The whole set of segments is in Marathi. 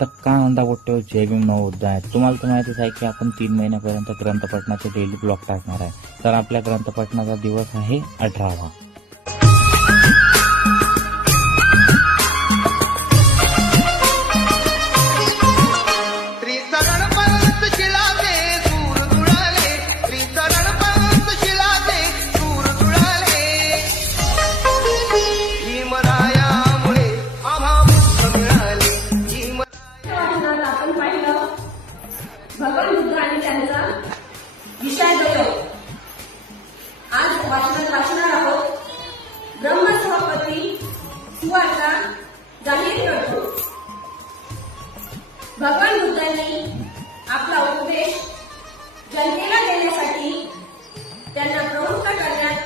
तर का नंदा बोट्टे जय भीम नवोदय आहे. तुम्हाला तर माहितीच आहे की आपण 3 महिन्यापर्यंत ग्रंथपठणाचे डेली ब्लॉग टाकणार आहे. तर आपल्या ग्रंथपठणाचा दिवस आहे 18वा. भगवान बुद्ध आणि त्यांचा विषय दैव. आज वाचणार आहोत. ब्रह्मसभापती सुवार्ता जाहीर करतो. भगवान बुद्धांनी आपला उपदेश जनतेला देण्यासाठी त्यांना प्रवृत्त करण्यात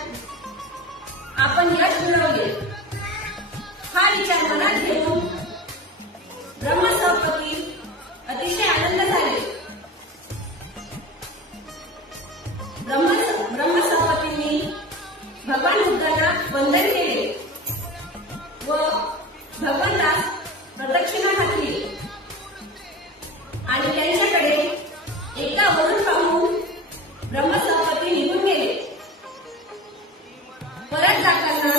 आपण यश मिळवले. हा विचार मनात घेऊन ब्रह्मसभापती अतिशय आनंद झाले. ब्रह्मसभापतींनी भगवान बुद्धांना वंदन केले व भगवंतास प्रदक्षिणा घातली आणि त्यांच्याकडे एका वरून पाहून ब्रह्मसभापती निघून गेले. परत जाताना